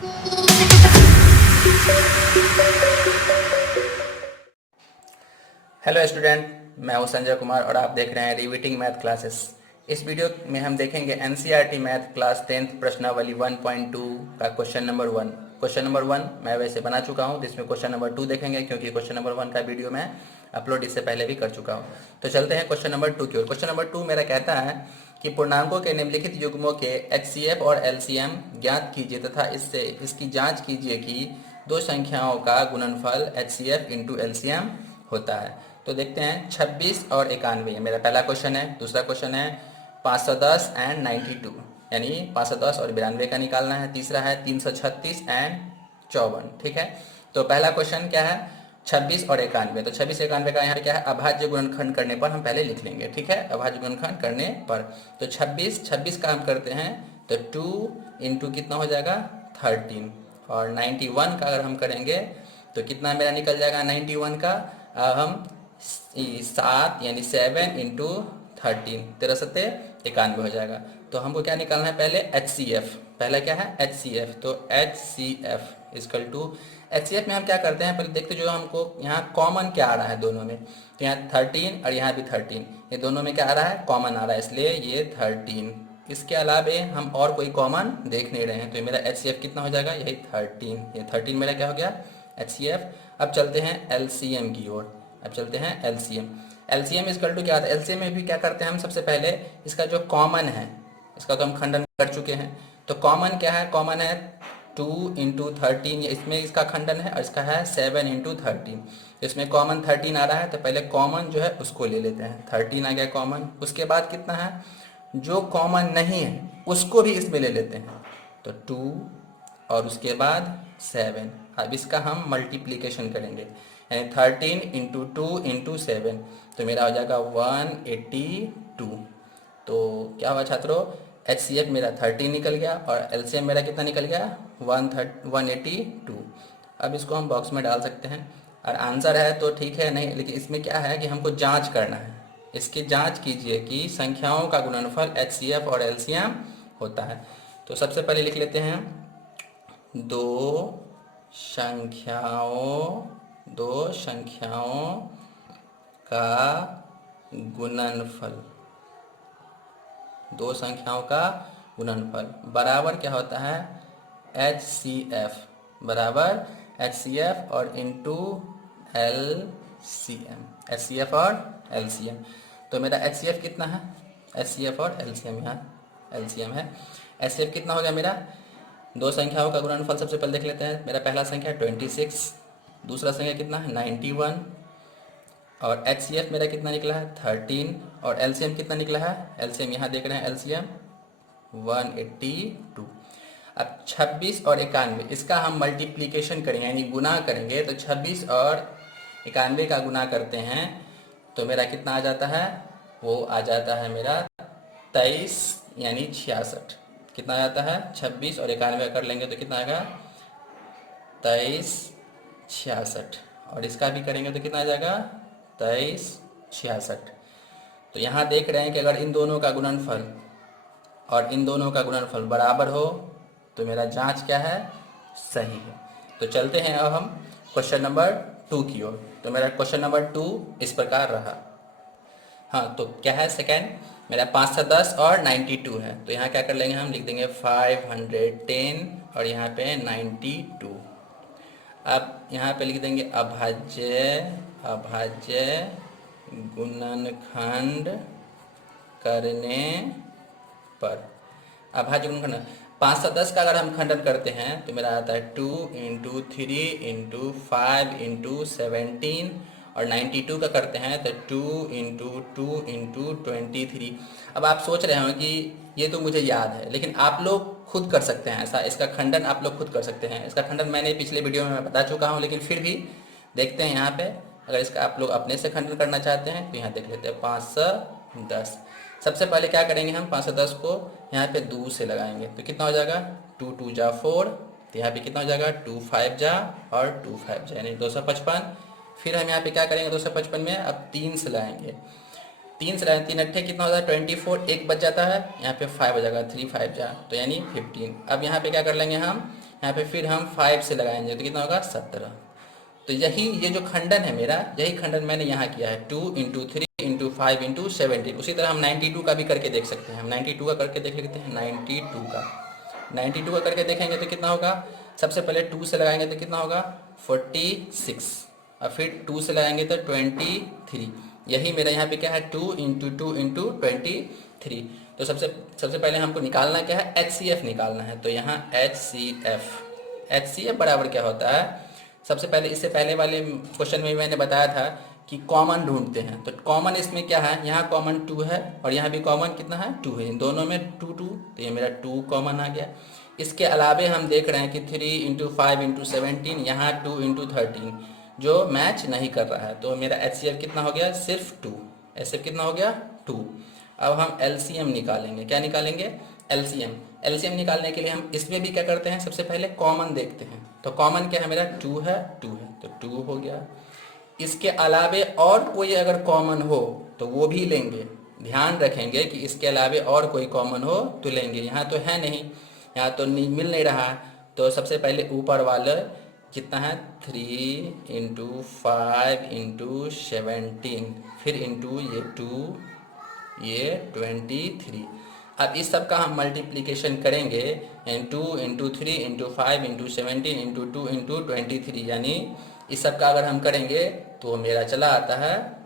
Hello student, मैं हूं संजय कुमार और आप देख रहे हैं रिवीटिंग मैथ क्लासेस। इस वीडियो में हम देखेंगे एनसीईआरटी मैथ क्लास 10th प्रश्नावली 1.2 का क्वेश्चन नंबर 1। क्वेश्चन नंबर 1 मैं वैसे बना चुका हूं, जिसमें क्वेश्चन नंबर 2 देखेंगे, क्योंकि क्वेश्चन नंबर 1 का वीडियो मैं अपलोड इससे पहले भी कर चुका हूं। तो चलते हैं क्वेश्चन नंबर 2 की ओर। क्वेश्चन नंबर 2 मेरा कहता है कि पूर्णांकों के निम्नलिखित युग्मों के एचसीएफ और एलसीएम ज्ञात कीजिए तथा इससे इसकी जांच कीजिए कि दो संख्याओं का गुणनफल एचसीएफ इंटू एलसीएम होता है। तो देखते हैं 26 और 91, मेरा पहला क्वेश्चन है। दूसरा क्वेश्चन है 510 एंड 92, यानी 510 और 92 का निकालना है। तीसरा है 336 एंड 54। ठीक है, तो पहला क्वेश्चन क्या है, 26 और 91। तो 26 91 का यहाँ क्या है, अभाज्य गुणनखंड करने पर हम पहले लिख लेंगे। ठीक है, अभाज्य गुणनखंड करने पर तो 26 का हम करते हैं तो 2 इंटू कितना हो जाएगा 13, और 91 का अगर हम करेंगे तो कितना मेरा निकल जाएगा 91 का। हम 7 यानी 7 इंटू 13, 13 सत्ते 91 हो जाएगा। तो हमको क्या निकालना है, पहले HCF। पहला क्या है HCF, तो HCF इजकल टू HCF में हम क्या करते हैं, पहले देखते जो हमको यहाँ कॉमन क्या आ रहा है दोनों में। तो यहाँ 13 और यहाँ भी 13, ये दोनों में क्या आ रहा है, कॉमन आ रहा है, इसलिए ये 13। इसके अलावे हम और कोई कॉमन देख नहीं रहे हैं, तो मेरा HCF कितना हो जाएगा, यही 13। ये 13 मेरा क्या हो गया HCF। अब चलते हैं LCM की ओर। अब चलते हैं LCM इजकल टू क्या आता है, LCM में भी क्या करते हैं हम, सबसे पहले इसका जो कॉमन है इसका तो हम खंडन कर चुके हैं। तो कॉमन क्या है, कॉमन है 2 इंटू 13, इसमें इसका खंडन है, और इसका है 7 इंटू 13। इसमें कॉमन 13 आ रहा है, तो पहले कॉमन जो है उसको ले लेते हैं। 13 आ गया कॉमन। उसके बाद कितना है, जो कॉमन नहीं है उसको भी इसमें ले लेते हैं, तो 2 और उसके बाद 7। अब इसका हम मल्टीप्लीकेशन करेंगे, यानी 13 इंटू 2 इंटू 7, तो मेरा हो जाएगा 182। तो क्या हुआ छात्रों, HCF मेरा 13 निकल गया और LCM मेरा कितना निकल गया 182। अब इसको हम बॉक्स में डाल सकते हैं, और आंसर है तो ठीक है, नहीं लेकिन इसमें क्या है कि हमको जांच करना है। इसकी जांच कीजिए कि संख्याओं का गुणनफल HCF और LCM होता है। तो सबसे पहले लिख लेते हैं दो संख्याओं का गुणनफल, दो संख्याओं का गुणनफल बराबर क्या होता है HCF, बराबर HCF और इंटू LCM, HCF और LCM। तो मेरा HCF कितना है, HCF और LCM, यहाँ LCM है। HCF कितना हो गया मेरा, दो संख्याओं का गुणनफल सबसे पहले देख लेते हैं। मेरा पहला संख्या 26, दूसरा संख्या कितना है 91, और HCF मेरा कितना निकला है 13, और LCM कितना निकला है, LCM यहाँ देख रहे हैं LCM 182। अब 26 और 91 इसका हम मल्टीप्लीकेशन करेंगे, यानी गुना करेंगे। तो 26 और 91 का गुना करते हैं तो मेरा कितना आ जाता है, वो आ जाता है मेरा 23 यानी 66। कितना आ जाता है, 26 और 91 कर लेंगे तो कितना आएगा 23 66, और इसका भी करेंगे तो कितना आ जाएगा 23 66। तो यहाँ देख रहे हैं कि अगर इन दोनों का गुणनफल और इन दोनों का गुणनफल बराबर हो तो मेरा जांच क्या है, सही है। तो चलते हैं अब हम क्वेश्चन नंबर 2 की ओर। तो मेरा क्वेश्चन नंबर 2 इस प्रकार रहा। हाँ, तो क्या है सेकेंड, मेरा 510 और 92 है। तो यहाँ क्या कर लेंगे, हम लिख देंगे 510 और यहाँ पे 92। अब यहाँ पे लिख देंगे अभाज्य गुणनखंड करने पर। अभाज्य गुणनखंड 510 का अगर हम खंडन करते हैं तो मेरा आता है 2 इंटू 3 इंटू 5 इंटू 17, और 92 का करते हैं तो 2 इंटू 2 इंटू 23। अब आप सोच रहे हो कि ये तो मुझे याद है, लेकिन आप लोग खुद कर सकते हैं ऐसा, इसका खंडन आप लोग खुद कर सकते हैं। इसका खंडन मैंने पिछले वीडियो में मैं बता चुका हूँ, लेकिन फिर भी देखते हैं यहाँ पे। अगर इसका आप लोग अपने से खंडन करना चाहते हैं तो यहाँ देख लेते हैं 510। सबसे पहले क्या करेंगे, हम 510 को यहाँ पे 2 से लगाएंगे तो कितना हो जाएगा 2 2 जा 4, तो यहाँ पे कितना हो जाएगा 2 5 जा और 2 5 जा यानी 255। फिर हम यहाँ पे क्या करेंगे 255 में अब 3 से लाएंगे, 3 से लाएंगे 3 अट्ठे कितना होता है 24, एक बच जाता है, यहाँ पे 5 हो जाएगा 3 5 जा, तो यानी 15। अब यहाँ पे क्या कर लेंगे हम यहाँ पे फिर हम 5 से लगाएंगे तो कितना होगा 17। तो यही ये जो खंडन है मेरा, यही खंडन मैंने यहाँ किया है 2 इंटू 3 इंटू 5 इंटू 17। उसी तरह हम 92 का भी करके देख सकते हैं। हम 92 का करके देख लेते हैं। 92 का करके देखेंगे तो कितना होगा, सबसे पहले 2 से लगाएंगे तो कितना होगा 46, और फिर 2 से लगाएंगे तो 23। यही मेरा यहाँ पे क्या है 2 इंटू 2 इंटू 23। तो सबसे पहले हमको निकालना क्या है, HCF निकालना है। तो यहाँ HCF बराबर क्या होता है, सबसे पहले इससे पहले वाले क्वेश्चन में मैंने बताया था कि कॉमन ढूंढते हैं। तो कॉमन इसमें क्या है, यहाँ कॉमन 2 है और यहाँ भी कॉमन कितना है 2 है, इन दोनों में 2 2, तो ये मेरा 2 कॉमन आ गया। इसके अलावे हम देख रहे हैं कि 3 इंटू 5 इंटू 17, यहाँ 2 इंटू 13 जो मैच नहीं कर रहा है। तो मेरा HCF कितना हो गया, सिर्फ 2। HCF कितना हो गया 2। अब हम LCM निकालेंगे। क्या निकालेंगे, LCM निकालने के लिए हम इसमें भी क्या करते हैं, सबसे पहले कॉमन देखते हैं। तो कॉमन क्या है मेरा 2 है तो 2 हो गया। इसके अलावे और कोई अगर कॉमन हो तो वो भी लेंगे। ध्यान रखेंगे कि इसके अलावे और कोई कॉमन हो तो लेंगे। यहाँ तो है नहीं, यहाँ तो मिल नहीं रहा। तो सबसे पहले ऊपर वाले कितना है 3 इंटू 5 इंटू 17, फिर इंटू ये 2, ये 23। अब इस सब का हम मल्टीप्लिकेशन करेंगे 2 into 3 into 5 into 17 into 2 into 23, यानी इस सब का अगर हम करेंगे तो मेरा चला आता है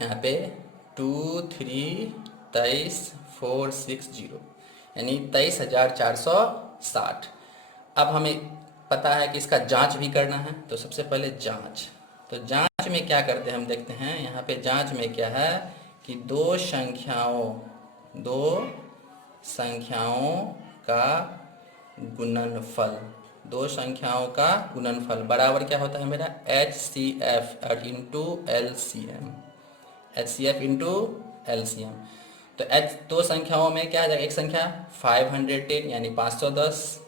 यहाँ पे 2 3 23 460, यानी 23,460। अब हमें पता है कि इसका जांच भी करना है। तो सबसे पहले जांच, तो जांच में क्या करते हैं हम देखते हैं। यहाँ पे जांच में क्या है कि दो संख्याओं का गुणनफल, दो संख्याओं का गुणनफल बराबर क्या होता है मेरा HCF और into LCM, HCF into LCM। तो दो संख्याओं में क्या आ जाएगा, एक संख्या 510 यानी 510,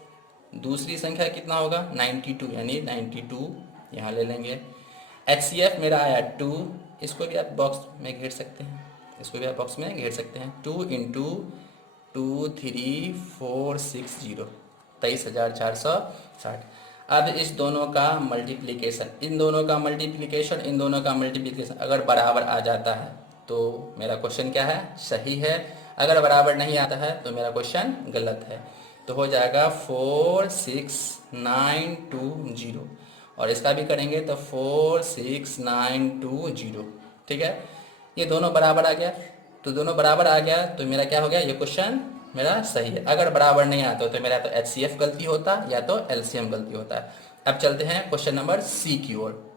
दूसरी संख्या कितना होगा 92 यानी 92, यहाँ ले लेंगे। HCF मेरा आया 2, इसको भी आप बॉक्स में घेर सकते हैं, 2 इंटू 2 3 4 6 0, 23,460। अब इस दोनों का मल्टीप्लिकेशन, इन दोनों का मल्टीप्लिकेशन अगर बराबर आ जाता है तो मेरा क्वेश्चन क्या है, सही है। अगर बराबर नहीं आता है तो मेरा क्वेश्चन गलत है। तो हो जाएगा 46920, और इसका भी करेंगे तो 46920। ठीक है, ये दोनों बराबर आ गया। तो दोनों बराबर आ गया तो मेरा क्या हो गया, ये क्वेश्चन मेरा सही है। अगर बराबर नहीं आता तो मेरा तो HCF गलती होता या तो LCM गलती होता है। अब चलते हैं क्वेश्चन नंबर C की ओर।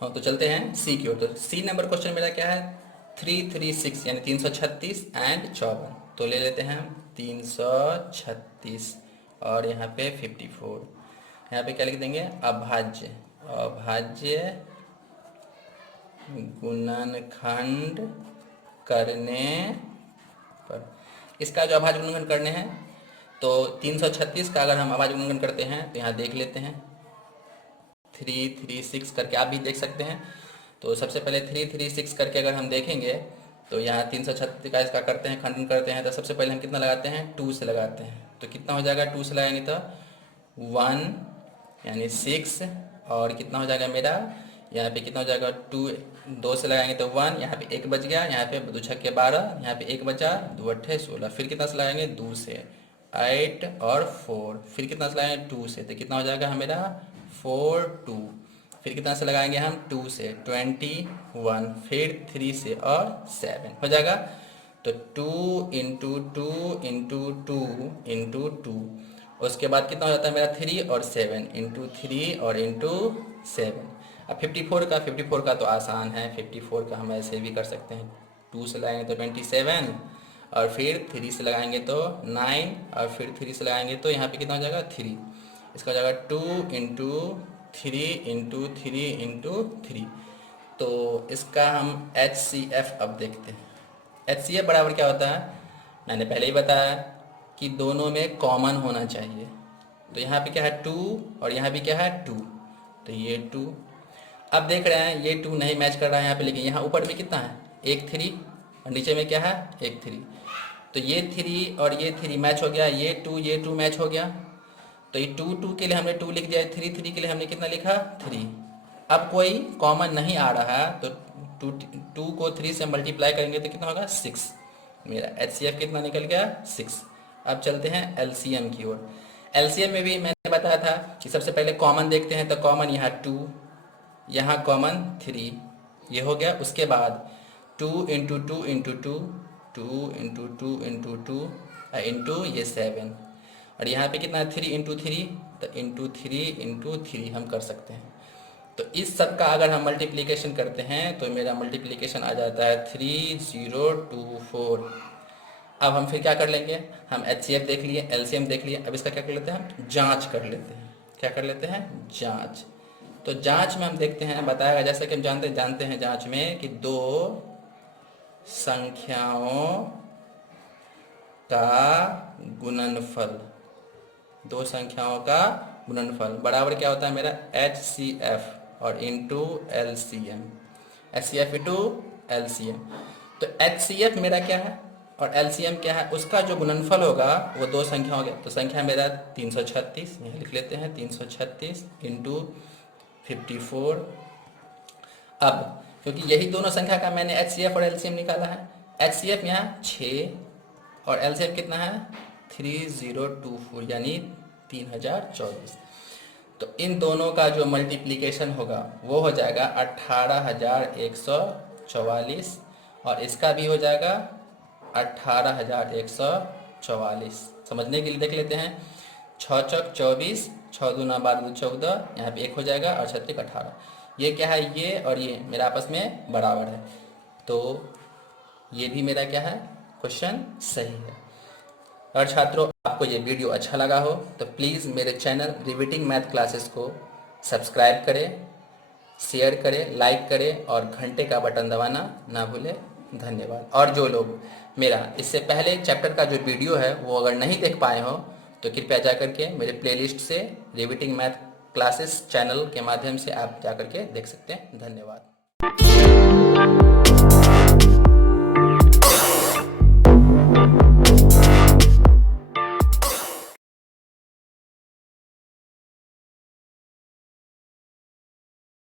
हाँ, तो चलते हैं C की ओर। तो C नंबर क्वेश्चन मेरा क्या है 336 यानी 336 एंड 54। तो ले लेते हैं 336 और यहाँ पे 54। यहाँ पे क्या लिख देंगे, अभाज्य गुणनखंड करने पर। इसका जो अभाज्य गुणनखंड करने हैं तो 336 का अगर हम अभाज्य गुणनखंड करते हैं तो यहाँ देख लेते हैं 336 करके, आप भी देख सकते हैं। तो सबसे पहले 336 करके अगर हम देखेंगे तो यहाँ 336 का इसका करते हैं, खंडन करते हैं। तो सबसे पहले हम कितना लगाते हैं 2 से लगाते हैं। तो कितना हो जाएगा 2 से लगाएंगे तो 1 यानी 6, और कितना हो जाएगा मेरा यहाँ पे कितना हो जाएगा 2 से लगाएंगे तो 1, यहाँ पे 1 बच गया, यहाँ पे 2 छक्के 12, यहाँ पे 1 बचा, 2 अट्ठे 16। फिर कितना से लगाएंगे 2 से 8 और 4, फिर कितना से लगाएंगे 2 से, तो कितना हो जाएगा हमारा 4 2। फिर कितना से लगाएंगे हम 2 से 21, फिर 3 से और 7 हो जाएगा। तो 2 इंटू 2 इंटू 2 इंटू 2, उसके बाद कितना हो जाता है मेरा 3 और 7 इंटू 3 और इंटू 7। अब 54 का तो आसान है, 54 का हम ऐसे भी कर सकते हैं। 2 से लगाएंगे तो 27, और फिर 3 से लगाएंगे तो 9, और फिर 3 से लगाएंगे तो यहाँ पे कितना हो जाएगा 3। इसका हो जाएगा 2 इंटू 3 इंटू 3 इंटू 3। तो इसका हम HCF अब देखते हैं। HCF बराबर क्या होता है, मैंने पहले ही बताया कि दोनों में कॉमन होना चाहिए। तो यहाँ पे क्या है 2 और यहाँ भी क्या है 2, तो ये 2। अब देख रहे हैं ये 2 नहीं मैच कर रहा है यहाँ पे, लेकिन यहाँ ऊपर में कितना है एक 3 और नीचे में क्या है एक 3। तो ये 3 और ये 3 मैच हो गया, ये 2 मैच हो गया। तो ये 2 के लिए हमने 2 लिख दिया, 3 के लिए हमने कितना लिखा 3। अब कोई कॉमन नहीं आ रहा है तो 2 को 3 से मल्टीप्लाई करेंगे तो कितना होगा 6। मेरा HCF कितना निकल गया 6। अब चलते हैं LCM की ओर। LCM में भी मैंने बताया था कि सबसे पहले कॉमन देखते हैं, तो कॉमन यहाँ 2, यहाँ कॉमन 3, ये हो गया। उसके बाद 2 into 2 into 2, 2 into 2 into 2 into ये 7, और यहाँ पे कितना है 3 इंटू 3, तो इंटू 3 इंटू 3 हम कर सकते हैं। तो इस सब का अगर हम मल्टीप्लिकेशन करते हैं तो मेरा मल्टीप्लिकेशन आ जाता है 3024। अब हम फिर क्या कर लेंगे, हम HCF देख लिए, LCM देख लिए, अब इसका क्या कर लेते हैं हम जांच कर लेते हैं। क्या कर लेते हैं जांच। तो जांच में हम देखते हैं, बताएगा जैसे कि हम जानते हैं जांच में कि दो संख्याओं का गुणनफल, दो संख्याओं का गुणनफल बराबर क्या होता है मेरा HCF और into LCM, HCF into LCM। तो HCF मेरा क्या है और LCM क्या है, उसका जो गुणनफल होगा वो दो संख्या हो गया। तो संख्या मेरा 336, यहाँ लिख लेते हैं 336 इंटू 54। अब क्योंकि यही दोनों संख्या का मैंने HCF और LCM निकाला है, HCF यहाँ 6 और LCM कितना है 3024 यानी 3024। तो इन दोनों का जो मल्टीप्लिकेशन होगा वो हो जाएगा 18144 और इसका भी हो जाएगा 18144। समझने के लिए देख लेते हैं, 6 चौक 24, 6 दूना 12 14, यहाँ पे 1 हो जाएगा और 6 तिक 18। ये क्या है, ये और ये मेरा आपस में बराबर है, तो ये भी मेरा क्या है क्वेश्चन सही है। और छात्रों आपको ये वीडियो अच्छा लगा हो तो प्लीज़ मेरे चैनल रिवीटिंग मैथ क्लासेस को सब्सक्राइब करें, शेयर करें, लाइक करें और घंटे का बटन दबाना ना भूलें। धन्यवाद। और जो लोग मेरा इससे पहले चैप्टर का जो वीडियो है वो अगर नहीं देख पाए हो तो कृपया जा करके मेरे प्लेलिस्ट से रिवीटिंग मैथ क्लासेस चैनल के माध्यम से आप जा करके देख सकते हैं। धन्यवाद।